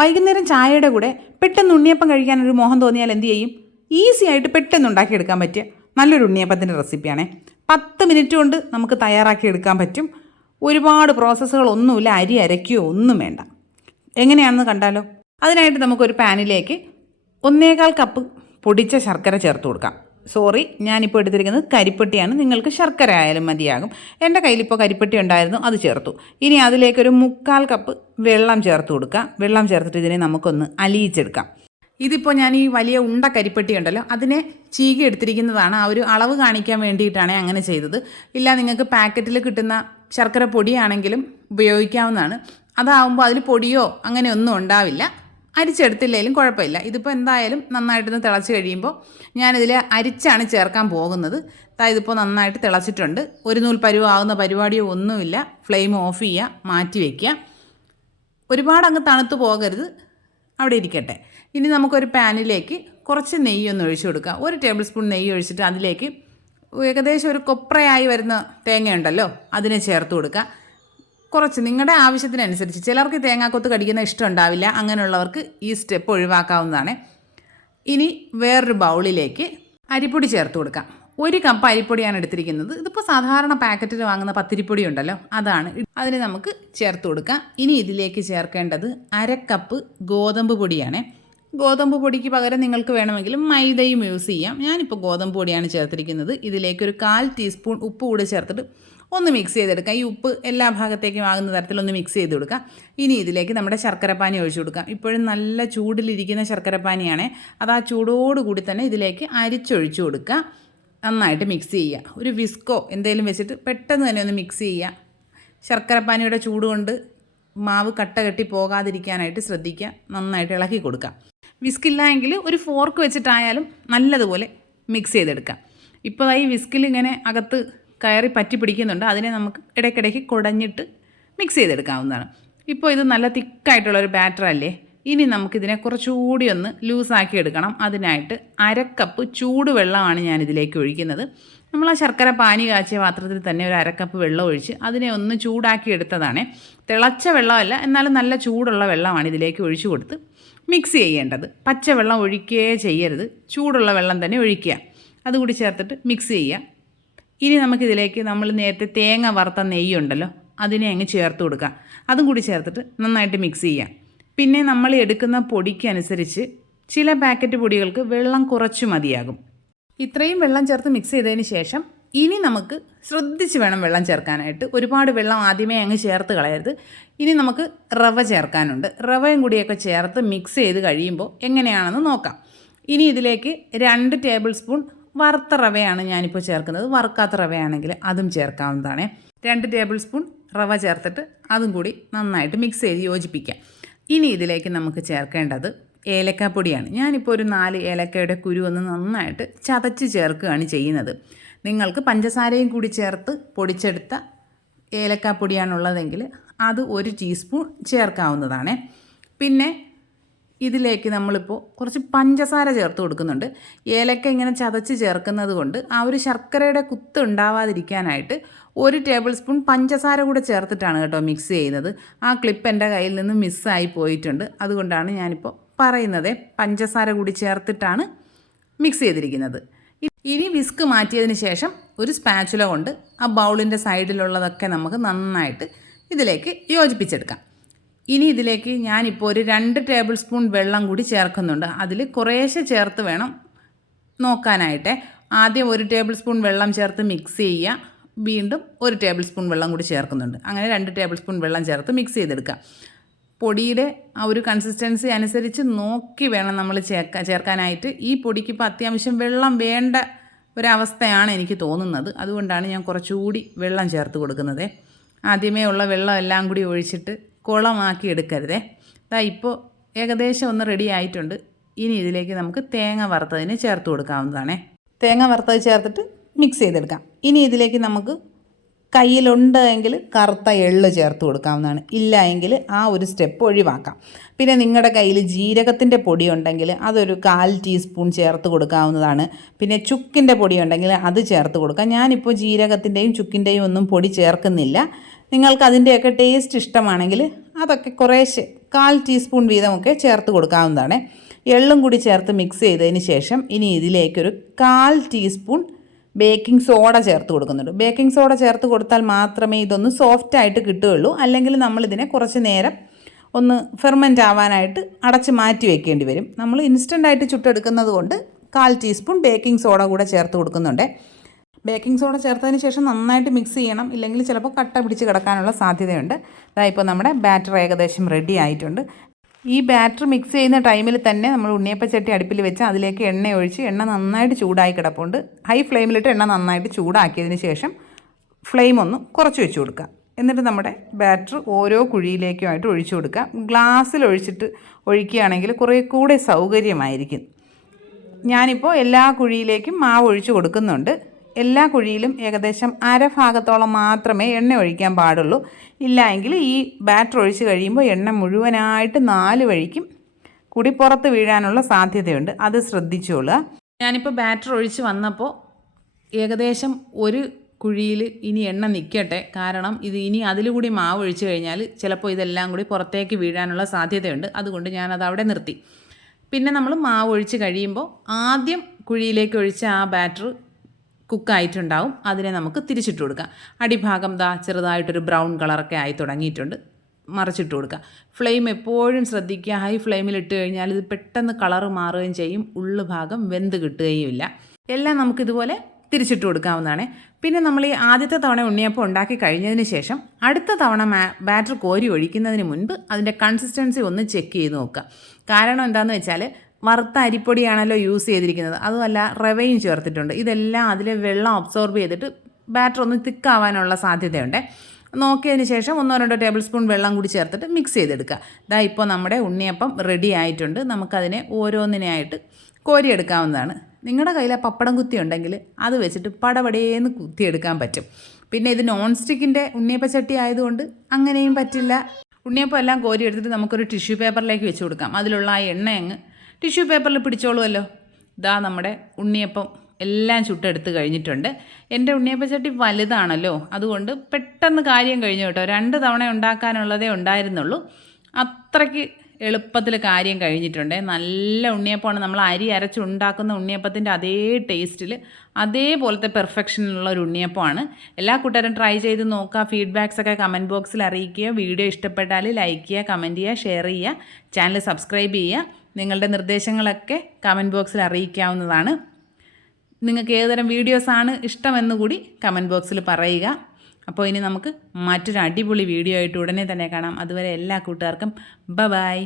വൈകുന്നേരം ചായയുടെ കൂടെ പെട്ടെന്ന് ഉണ്ണിയപ്പം കഴിക്കാനൊരു മോഹം തോന്നിയാൽ എന്ത് ചെയ്യും? ഈസി ആയിട്ട് പെട്ടെന്ന് ഉണ്ടാക്കിയെടുക്കാൻ പറ്റിയ നല്ലൊരു ഉണ്ണിയപ്പത്തിൻ്റെ റെസിപ്പിയാണേ. 10 മിനിറ്റ് കൊണ്ട് നമുക്ക് തയ്യാറാക്കി എടുക്കാൻ പറ്റും. ഒരുപാട് പ്രോസസ്സുകളൊന്നുമില്ല, അരി അരയ്ക്കുകയോ ഒന്നും വേണ്ട. എങ്ങനെയാണെന്ന് കണ്ടാലോ? അതിനായിട്ട് നമുക്കൊരു പാനിലേക്ക് 1/4 കപ്പ് പൊടിച്ച ശർക്കര ചേർത്ത് കൊടുക്കാം. സോറി, ഞാനിപ്പോൾ എടുത്തിരിക്കുന്നത് കരിപ്പെട്ടിയാണ്. നിങ്ങൾക്ക് ശർക്കര ആയാലും മതിയാകും. എൻ്റെ കയ്യിലിപ്പോൾ കരിപ്പെട്ടി ഉണ്ടായിരുന്നു, അത് ചേർത്തു. ഇനി അതിലേക്കൊരു 1/4 കപ്പ് വെള്ളം ചേർത്ത് കൊടുക്കുക. വെള്ളം ചേർത്തിട്ട് ഇതിനെ നമുക്കൊന്ന് അലിയിച്ചെടുക്കാം. ഇതിപ്പോൾ ഞാൻ ഈ വലിയ ഉണ്ട കരിപ്പെട്ടി ഉണ്ടല്ലോ, അതിനെ ചീകി എടുത്തിരിക്കുന്നതാണ്. ആ ഒരു അളവ് കാണിക്കാൻ വേണ്ടിയിട്ടാണ് അങ്ങനെ ചെയ്തത്. ഇല്ല, നിങ്ങൾക്ക് പാക്കറ്റിൽ കിട്ടുന്ന ശർക്കര പൊടിയാണെങ്കിലും ഉപയോഗിക്കാവുന്നതാണ്. അതാവുമ്പോൾ അതിൽ പൊടിയോ അങ്ങനെ ഒന്നും ഉണ്ടാവില്ല. അരിച്ചെടുത്തില്ലെങ്കിലും കുഴപ്പമില്ല. ഇതിപ്പോൾ എന്തായാലും നന്നായിട്ടൊന്ന് തിളച്ച് കഴിയുമ്പോൾ ഞാനിതിൽ അരിച്ചാണ് ചേർക്കാൻ പോകുന്നത്. ഇതിപ്പോൾ നന്നായിട്ട് തിളച്ചിട്ടുണ്ട്. ഒരു നൂൽ പരുവാകുന്ന പരിപാടിയോ ഒന്നുമില്ല. ഫ്ലെയിം ഓഫ് ചെയ്യുക, മാറ്റി വയ്ക്കുക. ഒരുപാട് അങ്ങ് തണുത്ത് പോകരുത്, അവിടെ ഇരിക്കട്ടെ. ഇനി നമുക്കൊരു പാനിലേക്ക് കുറച്ച് നെയ്യൊന്ന് ഒഴിച്ചു കൊടുക്കുക. 1 ടേബിൾ സ്പൂൺ നെയ്യ് ഒഴിച്ചിട്ട് അതിലേക്ക് ഏകദേശം ഒരു കൊപ്രയായി വരുന്ന തേങ്ങയുണ്ടല്ലോ, അതിനെ ചേർത്ത് കൊടുക്കുക. കുറച്ച് നിങ്ങളുടെ ആവശ്യത്തിനനുസരിച്ച്. ചിലർക്ക് തേങ്ങാക്കൊത്ത് കടിക്കുന്ന ഇഷ്ടം ഉണ്ടാവില്ല, അങ്ങനെയുള്ളവർക്ക് ഈ സ്റ്റെപ്പ് ഒഴിവാക്കാവുന്നതാണ്. ഇനി വേറൊരു ബൗളിലേക്ക് അരിപ്പൊടി ചേർത്ത് കൊടുക്കാം. 1 കപ്പ് അരിപ്പൊടിയാണ് എടുത്തിരിക്കുന്നത്. ഇതിപ്പോൾ സാധാരണ പാക്കറ്റിൽ വാങ്ങുന്ന പത്തിരിപ്പൊടി ഉണ്ടല്ലോ, അതാണ്. അതിന് നമുക്ക് ചേർത്ത് കൊടുക്കാം. ഇനി ഇതിലേക്ക് ചേർക്കേണ്ടത് 1/2 കപ്പ് ഗോതമ്പ് പൊടിയാണ്. ഗോതമ്പ് പൊടിക്ക് പകരം നിങ്ങൾക്ക് വേണമെങ്കിൽ മൈദയും യൂസ് ചെയ്യാം. ഞാനിപ്പോൾ ഗോതമ്പ് പൊടിയാണ് ചേർത്തിരിക്കുന്നത്. ഇതിലേക്കൊരു 1/4 ടീസ്പൂൺ ഉപ്പ് കൂടി ചേർത്തിട്ട് ഒന്ന് മിക്സ് ചെയ്തെടുക്കാം. ഈ ഉപ്പ് എല്ലാ ഭാഗത്തേക്കും ആകുന്ന തരത്തിലൊന്ന് മിക്സ് ചെയ്ത് കൊടുക്കാം. ഇനി ഇതിലേക്ക് നമ്മുടെ ശർക്കരപ്പാനി ഒഴിച്ചു കൊടുക്കാം. ഇപ്പോഴും നല്ല ചൂടിലിരിക്കുന്ന ശർക്കരപ്പാനിയാണ്. അത് ആ ചൂടോടുകൂടി തന്നെ ഇതിലേക്ക് അരിച്ചൊഴിച്ചു കൊടുക്കുക. നന്നായിട്ട് മിക്സ് ചെയ്യുക. ഒരു വിസ്കോ എന്തെങ്കിലും വെച്ചിട്ട് പെട്ടെന്ന് തന്നെ ഒന്ന് മിക്സ് ചെയ്യുക. ശർക്കരപ്പാനിയുടെ ചൂട് കൊണ്ട് മാവ് കട്ട കെട്ടി പോകാതിരിക്കാനായിട്ട് ശ്രദ്ധിക്കുക. നന്നായിട്ട് ഇളക്കി കൊടുക്കുക. വിസ്കില്ല എങ്കിൽ ഒരു ഫോർക്ക് വെച്ചിട്ടായാലും നല്ലതുപോലെ മിക്സ് ചെയ്തെടുക്കാം. ഇപ്പോൾ ഈ വിസ്കിൽ ഇങ്ങനെ അകത്ത് കയറി പറ്റി പിടിക്കുന്നുണ്ട്. അതിനെ നമുക്ക് ഇടയ്ക്കിടയ്ക്ക് കുടഞ്ഞിട്ട് മിക്സ് ചെയ്തെടുക്കാവുന്നതാണ്. ഇപ്പോൾ ഇത് നല്ല തിക്കായിട്ടുള്ളൊരു ബാറ്ററല്ലേ. ഇനി നമുക്കിതിനെ കുറച്ചുകൂടി ഒന്ന് ലൂസാക്കി എടുക്കണം. അതിനായിട്ട് 1/2 കപ്പ് ചൂടുവെള്ളമാണ് ഞാനിതിലേക്ക് ഒഴിക്കുന്നത്. നമ്മൾ ആ ശർക്കര പാനി കാച്ചിയ പാത്രത്തിൽ തന്നെ ഒരു 1/2 കപ്പ് വെള്ളം ഒഴിച്ച് അതിനെ ഒന്ന് ചൂടാക്കി എടുത്തതാണ്. തിളച്ച വെള്ളമല്ല, എന്നാലും നല്ല ചൂടുള്ള വെള്ളമാണ് ഇതിലേക്ക് ഒഴിച്ചു കൊടുത്ത് മിക്സ് ചെയ്യേണ്ടത്. പച്ചവെള്ളം ഒഴിക്കുകയേ ചെയ്യരുത്, ചൂടുള്ള വെള്ളം തന്നെ ഒഴിക്കുക. അതുകൂടി ചേർത്തിട്ട് മിക്സ് ചെയ്യുക. ഇനി നമുക്കിതിലേക്ക് നമ്മൾ നേരത്തെ തേങ്ങ വറുത്ത നെയ്യുണ്ടല്ലോ, അതിനെ അങ്ങ് ചേർത്ത് കൊടുക്കുക. അതും കൂടി ചേർത്തിട്ട് നന്നായിട്ട് മിക്സ് ചെയ്യുക. പിന്നെ നമ്മൾ എടുക്കുന്ന പൊടിക്കനുസരിച്ച് ചില പാക്കറ്റ് പൊടികൾക്ക് വെള്ളം കുറച്ച് മതിയാകും. ഇത്രയും വെള്ളം ചേർത്ത് മിക്സ് ചെയ്തതിന് ശേഷം ഇനി നമുക്ക് ശ്രദ്ധിച്ച് വേണം വെള്ളം ചേർക്കാനായിട്ട്. ഒരുപാട് വെള്ളം ആദ്യമേ അങ്ങ് ചേർത്ത് കളയരുത്. ഇനി നമുക്ക് റവ ചേർക്കാനുണ്ട്. റവയും കൂടിയൊക്കെ ചേർത്ത് മിക്സ് ചെയ്ത് കഴിയുമ്പോൾ എങ്ങനെയാണെന്ന് നോക്കാം. ഇനി ഇതിലേക്ക് 2 ടേബിൾ സ്പൂൺ വറുത്ത റവയാണ് ഞാനിപ്പോൾ ചേർക്കുന്നത്. വറുക്കാത്ത റവയാണെങ്കിൽ അതും ചേർക്കാവുന്നതാണ്. 2 ടേബിൾ സ്പൂൺ റവ ചേർത്തിട്ട് അതും കൂടി നന്നായിട്ട് മിക്സ് ചെയ്ത് യോജിപ്പിക്കാം. ഇനി ഇതിലേക്ക് നമുക്ക് ചേർക്കേണ്ടത് ഏലക്കാപ്പൊടിയാണ്. ഞാനിപ്പോൾ ഒരു 4 ഏലക്കയുടെ കുരു ഒന്ന് നന്നായിട്ട് ചതച്ച് ചേർക്കുകയാണ് ചെയ്യുന്നത്. നിങ്ങൾക്ക് പഞ്ചസാരയും കൂടി ചേർത്ത് പൊടിച്ചെടുത്ത ഏലക്കാപ്പൊടിയാണുള്ളതെങ്കിൽ അത് 1 ടീസ്പൂൺ ചേർക്കാവുന്നതാണ്. പിന്നെ ഇതിലേക്ക് നമ്മളിപ്പോൾ കുറച്ച് പഞ്ചസാര ചേർത്ത് കൊടുക്കുന്നുണ്ട്. ഏലക്ക ഇങ്ങനെ ചതച്ച് ചേർക്കുന്നത് കൊണ്ട് ആ ഒരു ശർക്കരയുടെ കുത്ത് ഉണ്ടാവാതിരിക്കാനായിട്ട് 1 ടേബിൾ സ്പൂൺ പഞ്ചസാര കൂടെ ചേർത്തിട്ടാണ് കേട്ടോ മിക്സ് ചെയ്യുന്നത്. ആ ക്ലിപ്പ് എൻ്റെ കയ്യിൽ നിന്ന് മിസ്സായി പോയിട്ടുണ്ട്. അതുകൊണ്ടാണ് ഞാനിപ്പോൾ പറയുന്നത്. പഞ്ചസാര കൂടി ചേർത്തിട്ടാണ് മിക്സ് ചെയ്തിരിക്കുന്നത്. ഇനി വിസ്ക് മാറ്റിയതിന് ശേഷം ഒരു സ്പാച്ചുല കൊണ്ട് ആ ബൗളിൻ്റെ സൈഡിലുള്ളതൊക്കെ നമുക്ക് നന്നായിട്ട് ഇതിലേക്ക് യോജിപ്പിച്ചെടുക്കാം. ഇനി ഇതിലേക്ക് ഞാനിപ്പോൾ ഒരു 2 ടേബിൾ സ്പൂൺ വെള്ളം കൂടി ചേർക്കുന്നുണ്ട്. അതിൽ കുറേശ്ശെ ചേർത്ത് വേണം നോക്കാനായിട്ട്. ആദ്യം 1 ടേബിൾ സ്പൂൺ വെള്ളം ചേർത്ത് മിക്സ് ചെയ്യുക. വീണ്ടും 1 ടേബിൾ സ്പൂൺ വെള്ളം കൂടി ചേർക്കുന്നുണ്ട്. അങ്ങനെ 2 ടേബിൾ സ്പൂൺ വെള്ളം ചേർത്ത് മിക്സ് ചെയ്തെടുക്കുക. പൊടിയുടെ ആ ഒരു കൺസിസ്റ്റൻസി അനുസരിച്ച് നോക്കി വേണം നമ്മൾ ചേർക്കാനായിട്ട്. ഈ പൊടിക്ക് ഇപ്പോൾ അത്യാവശ്യം വെള്ളം വേണ്ട ഒരവസ്ഥയാണ് എനിക്ക് തോന്നുന്നത്. അതുകൊണ്ടാണ് ഞാൻ കുറച്ചുകൂടി വെള്ളം ചേർത്ത് കൊടുക്കുന്നത്. ആദ്യമേ ഉള്ള വെള്ളം എല്ലാം കൂടി ഒഴിച്ചിട്ട് കുളമാക്കി എടുക്കരുതേ. ഇപ്പോൾ ഏകദേശം ഒന്ന് റെഡി ആയിട്ടുണ്ട്. ഇനി ഇതിലേക്ക് നമുക്ക് തേങ്ങ വറുത്തതിന് ചേർത്ത് കൊടുക്കാവുന്നതാണ്. തേങ്ങ വറുത്തത് ചേർത്തിട്ട് മിക്സ് ചെയ്തെടുക്കാം. ഇനി ഇതിലേക്ക് നമുക്ക് കയ്യിലുണ്ട് എങ്കിൽ കറുത്ത എള്ള് ചേർത്ത് കൊടുക്കാവുന്നതാണ്. ഇല്ല എങ്കിൽ ആ ഒരു സ്റ്റെപ്പ് ഒഴിവാക്കാം. പിന്നെ നിങ്ങളുടെ കയ്യിൽ ജീരകത്തിൻ്റെ പൊടി ഉണ്ടെങ്കിൽ അതൊരു 1/4 ടീസ്പൂൺ ചേർത്ത് കൊടുക്കാവുന്നതാണ്. പിന്നെ ചുക്കിൻ്റെ പൊടി ഉണ്ടെങ്കിൽ അത് ചേർത്ത് കൊടുക്കാം. ഞാനിപ്പോൾ ജീരകത്തിൻ്റെയും ചുക്കിൻ്റെയും ഒന്നും പൊടി ചേർക്കുന്നില്ല. നിങ്ങൾക്ക് അതിൻ്റെയൊക്കെ ടേസ്റ്റ് ഇഷ്ടമാണെങ്കിൽ അതൊക്കെ കുറേശ്ശെ 1/4 ടീസ്പൂൺ വീതമൊക്കെ ചേർത്ത് കൊടുക്കാവുന്നതാണ്. എള്ളും കൂടി ചേർത്ത് മിക്സ് ചെയ്തതിന് ശേഷം ഇനി ഇതിലേക്കൊരു 1/4 ടീസ്പൂൺ ബേക്കിംഗ് സോഡ ചേർത്ത് കൊടുക്കുന്നുണ്ട്. ബേക്കിംഗ് സോഡ ചേർത്ത് കൊടുത്താൽ മാത്രമേ ഇതൊന്ന് സോഫ്റ്റായിട്ട് കിട്ടുകയുള്ളൂ. അല്ലെങ്കിൽ നമ്മളിതിനെ കുറച്ച് നേരം ഒന്ന് ഫെർമെൻ്റ് ആവാനായിട്ട് അടച്ച് മാറ്റി വെക്കേണ്ടി വരും. നമ്മൾ ഇൻസ്റ്റൻ്റായിട്ട് ചുട്ടെടുക്കുന്നത് കൊണ്ട് 1/4 ടീസ്പൂൺ ബേക്കിംഗ് സോഡ കൂടെ ചേർത്ത് കൊടുക്കുന്നുണ്ട്. ബേക്കിംഗ് സോഡ ചേർത്തതിന് ശേഷം നന്നായിട്ട് മിക്സ് ചെയ്യണം, ഇല്ലെങ്കിൽ ചിലപ്പോൾ കട്ട പിടിച്ച് കിടക്കാനുള്ള സാധ്യതയുണ്ട്. ഇപ്പോൾ നമ്മുടെ ബാറ്റർ ഏകദേശം റെഡി ആയിട്ടുണ്ട്. ഈ ബാറ്റർ മിക്സ് ചെയ്യുന്ന ടൈമിൽ തന്നെ നമ്മൾ ഉണ്ണിയപ്പച്ചട്ടി അടുപ്പിൽ വെച്ച് അതിലേക്ക് എണ്ണ ഒഴിച്ച് എണ്ണ നന്നായിട്ട് ചൂടായി കിടപ്പുണ്ട്. ഹൈ ഫ്ലെയിമിലിട്ട് എണ്ണ നന്നായിട്ട് ചൂടാക്കിയതിന് ശേഷം ഫ്ലെയിം ഒന്ന് കുറച്ച് വെച്ച് കൊടുക്കുക. എന്നിട്ട് നമ്മുടെ ബാറ്റർ ഓരോ കുഴിയിലേക്കുമായിട്ട് ഒഴിച്ചു കൊടുക്കുക. ഗ്ലാസ്സിൽ ഒഴിക്കുകയാണെങ്കിൽ കുറേ കൂടെ സൗകര്യമായിരിക്കും. ഞാനിപ്പോൾ എല്ലാ കുഴിയിലേക്കും മാവ് ഒഴിച്ചു കൊടുക്കുന്നുണ്ട്. എല്ലാ കുഴിയിലും ഏകദേശം അരഭാഗത്തോളം മാത്രമേ എണ്ണ ഒഴിക്കാൻ പാടുള്ളൂ. ഇല്ല എങ്കിൽ ഈ ബാറ്റർ ഒഴിച്ച് കഴിയുമ്പോൾ എണ്ണ മുഴുവനായിട്ട് 4 വഴിക്കും കൂടി പുറത്ത് വീഴാനുള്ള സാധ്യതയുണ്ട്. അത് ശ്രദ്ധിച്ചോളുക. ഞാനിപ്പോൾ ബാറ്റർ ഒഴിച്ച് വന്നപ്പോൾ ഏകദേശം ഒരു കുഴിയിൽ ഇനി എണ്ണ നിൽക്കട്ടെ. കാരണം ഇത് ഇനി അതിലുകൂടി മാവ് ഒഴിച്ച് കഴിഞ്ഞാൽ ചിലപ്പോൾ ഇതെല്ലാം കൂടി പുറത്തേക്ക് വീഴാനുള്ള സാധ്യതയുണ്ട്. അതുകൊണ്ട് ഞാനത് അവിടെ നിർത്തി. പിന്നെ നമ്മൾ മാവ് ഒഴിച്ച് കഴിയുമ്പോൾ ആദ്യം കുഴിയിലേക്ക് ഒഴിച്ച ആ ബാറ്റർ കുക്കായിട്ടുണ്ടാവും. അതിനെ നമുക്ക് തിരിച്ചിട്ട് കൊടുക്കാം. അടിഭാഗം ചെറുതായിട്ടൊരു ബ്രൗൺ കളറൊക്കെ ആയി തുടങ്ങിയിട്ടുണ്ട്. മറിച്ചിട്ട് കൊടുക്കുക. ഫ്ലെയിം എപ്പോഴും ശ്രദ്ധിക്കുക. ഹൈ ഫ്ലെയിമിലിട്ട് കഴിഞ്ഞാൽ ഇത് പെട്ടെന്ന് കളറ് മാറുകയും ചെയ്യും, ഉള്ളുഭാഗം വെന്ത് കിട്ടുകയുമില്ല. എല്ലാം നമുക്കിതുപോലെ തിരിച്ചിട്ട് കൊടുക്കാവുന്നതാണ്. പിന്നെ നമ്മൾ ഈ ആദ്യത്തെ തവണ ഉണ്ണിയപ്പം ഉണ്ടാക്കി കഴിഞ്ഞതിന് ശേഷം അടുത്ത തവണ ബാറ്റർ കോരി ഒഴിക്കുന്നതിന് മുൻപ് അതിൻ്റെ കൺസിസ്റ്റൻസി ഒന്ന് ചെക്ക് ചെയ്ത് നോക്കുക. കാരണം എന്താണെന്ന് വെച്ചാൽ വറുത്ത അരിപ്പൊടിയാണല്ലോ യൂസ് ചെയ്തിരിക്കുന്നത്, അതുമല്ല റവയും ചേർത്തിട്ടുണ്ട്. ഇതെല്ലാം അതിലെ വെള്ളം അബ്സോർബ് ചെയ്തിട്ട് ബാറ്റർ ഒന്ന് തിക്കാവാനുള്ള സാധ്യതയുണ്ട്. നോക്കിയതിന് ശേഷം 1-2 ടേബിൾ സ്പൂൺ വെള്ളം കൂടി ചേർത്തിട്ട് മിക്സ് ചെയ്തെടുക്കുക. ഇപ്പോൾ നമ്മുടെ ഉണ്ണിയപ്പം റെഡി ആയിട്ടുണ്ട്. നമുക്കതിനെ ഓരോന്നിനെയായിട്ട് കോരിയെടുക്കാവുന്നതാണ്. നിങ്ങളുടെ കയ്യിൽ പപ്പടം കുത്തി ഉണ്ടെങ്കിൽ അത് വെച്ചിട്ട് പടപടേന്ന് കുത്തിയെടുക്കാൻ പറ്റും. പിന്നെ ഇത് നോൺ സ്റ്റിക്കിൻ്റെ ഉണ്ണിയപ്പച്ചട്ടി ആയതുകൊണ്ട് അങ്ങനെയും പറ്റില്ല. ഉണ്ണിയപ്പം എല്ലാം കോരി എടുത്തിട്ട് നമുക്കൊരു ടിഷ്യൂ പേപ്പറിലേക്ക് വെച്ച് കൊടുക്കാം. അതിലുള്ള ആ എണ്ണ അങ്ങ് ടിഷ്യൂ പേപ്പറിൽ പിടിച്ചോളുമല്ലോ. നമ്മുടെ ഉണ്ണിയപ്പം എല്ലാം ചുട്ടെടുത്ത് കഴിഞ്ഞിട്ടുണ്ട്. എൻ്റെ ഉണ്ണിയപ്പച്ചട്ടി വലുതാണല്ലോ, അതുകൊണ്ട് പെട്ടെന്ന് കാര്യം കഴിഞ്ഞു കേട്ടോ. 2 തവണ ഉണ്ടാക്കാനുള്ളതേ ഉണ്ടായിരുന്നുള്ളൂ. അത്രയ്ക്ക് എളുപ്പത്തിൽ കാര്യം കഴിഞ്ഞിട്ടുണ്ട്. നല്ല ഉണ്ണിയപ്പമാണ്. നമ്മൾ അരി അരച്ചുണ്ടാക്കുന്ന ഉണ്ണിയപ്പത്തിൻ്റെ അതേ ടേസ്റ്റിൽ അതേപോലത്തെ പെർഫെക്ഷനുള്ള ഒരു ഉണ്ണിയപ്പമാണ്. എല്ലാ കൂട്ടുകാരും ട്രൈ ചെയ്ത് നോക്കുക. ഫീഡ്ബാക്സൊക്കെ കമൻറ്റ് ബോക്സിൽ അറിയിക്കുക. വീഡിയോ ഇഷ്ടപ്പെട്ടാൽ ലൈക്ക് ചെയ്യുക, കമൻറ്റ് ചെയ്യുക, ഷെയർ ചെയ്യുക, ചാനൽ സബ്സ്ക്രൈബ് ചെയ്യുക. നിങ്ങളുടെ നിർദ്ദേശങ്ങളൊക്കെ കമൻറ്റ് ബോക്സിൽ അറിയിക്കാവുന്നതാണ്. നിങ്ങൾക്ക് ഏതുതരം വീഡിയോസാണ് ഇഷ്ടമെന്ന് കൂടി കമൻറ്റ് ബോക്സിൽ പറയുക. അപ്പോൾ ഇനി നമുക്ക് മറ്റൊരു അടിപൊളി വീഡിയോ ആയിട്ട് ഉടനെ തന്നെ കാണാം. അതുവരെ എല്ലാ കൂട്ടുകാർക്കും ബൈ.